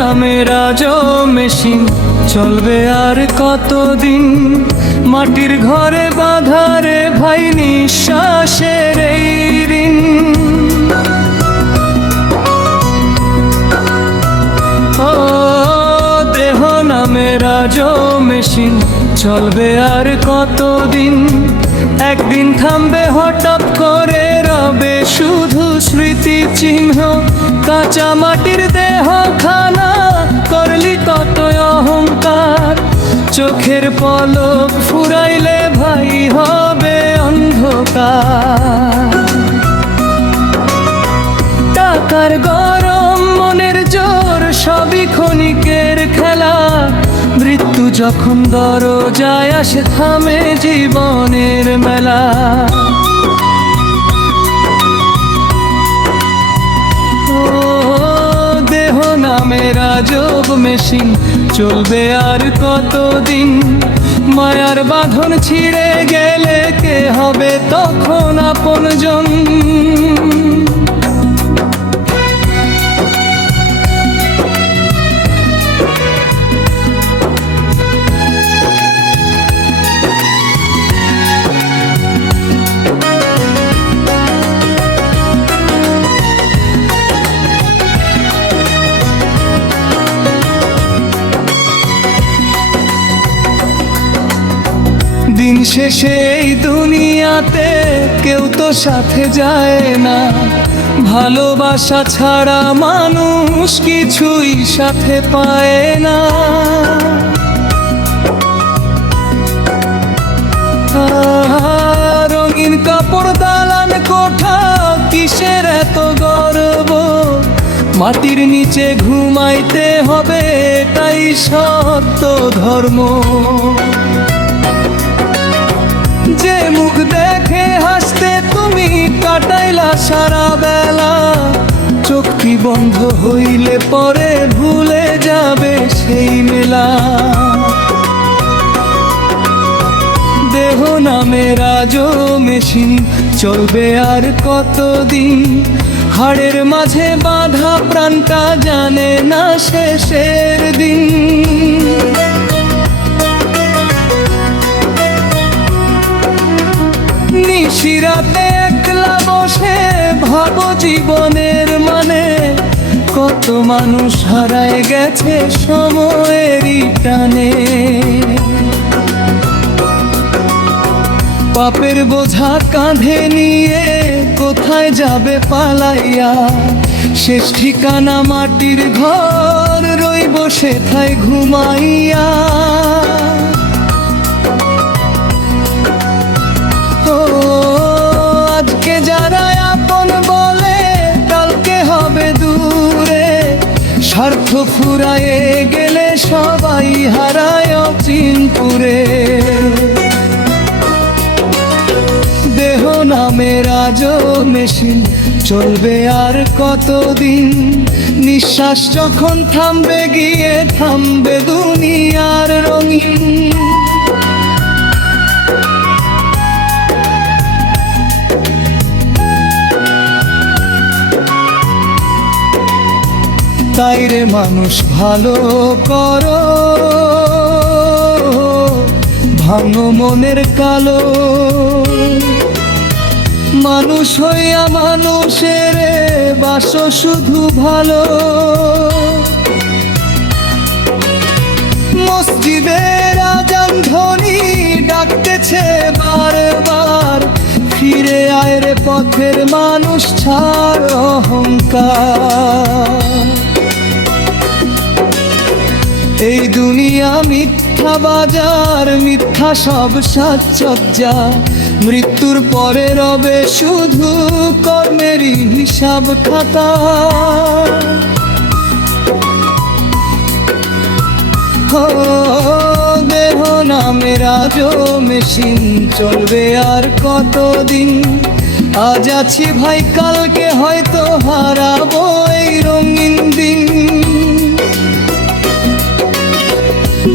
নামের আজও মেশিন চলবে আর কতদিন। মাটির ঘরে বাঁধারে ভাই নিঃশ্বাসের এই ঋণ। ও দেহ নামের আজও মেশিন চলবে আর কতদিন। একদিন থামবে হঠাৎ করে, রবে শুধু স্মৃতি চিহ্ন। কাঁচা মাটির দেহ খানা করলি কত অহংকার। চোখের পলক ফুরাইলে ভাই হবে অন্ধকার। টাকার গরম মনের জোর সবই ক্ষণিকের খেলা। মৃত্যু যখন দরজায় আসে থামে জীবনের মেলা। ও দেহ নামের আজব মেশিন চলবে আর কতদিন। মায়ার বাঁধন ছিঁড়ে গেলে কে হবে তখন আপনজন। দিন শেষে এই দুনিয়াতে কেউ তো সাথে যায় না। ভালোবাসা ছাড়া মানুষ কিছুই সাথে পায় না। রঙিন কাপড় দালান কোঠা কিসের এত গর্ব। মাটির নিচে ঘুমাইতে হবে এটাই সত্য ধর্ম। যে মুখ দেখে হাসতে তুমি কাটাইলা সারা বেলা, চোখটি বন্ধ হইলে পরে ভুলে যাবে সেই মেলা। দেহ নামের আজও মেশিন চলবে আর কতদিন। হাড়ের মাঝে বাঁধা প্রাণটা জানে না শেষের দিন। নিশিরাতে একলা বসে ভাবো জীবনের মানে। কত মানুষ হারায় গেছে সময়েরই টানে। পাপের বোঝা কাঁধে নিয়ে কোথায় যাবে পালাইয়া। শেষ ঠিকানা মাটির ঘর, রইব সেথায় ঘুমাইয়া। আজকে যারা আপন বলে কালকে হবে দূরে। স্বার্থ ফুরায়ে গেলে সবাই হারায় অচিনপুরে। দেহ নামের আজও মেশিন চলবে আর কতদিন। নিঃশ্বাস যখন থামবে গিয়ে থামবে দুনিয়ার রঙিন। তাই রে মানুষ ভালো করো, ভাঙো মনের কালো। মানুষ হইয়া মানুষের বাসো শুধু ভালো। মসজিদের আজান ধ্বনি ডাকতেছে বারবার। ফিরে আয় রে পথের মানুষ, ছাড় অহংকার। এই দুনিয়া মিথ্যা বাজার, মিথ্যা সব সাজসজ্জা। মৃত্যুর পরে রবে শুধু কর্মেরই হিসাব খাতা। দেহ নামের আজও মেশিন চলবে আর কতদিন। আজ আছি ভাই কালকে হয়তো হারাবো এই রঙিন দিন।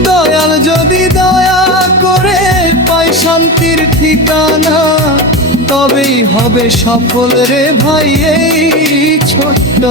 দয়াল যদি দয়া করে পায় শান্তির ঠিকানা, তবেই হবে সফল রে ভাই এই ছোট্ট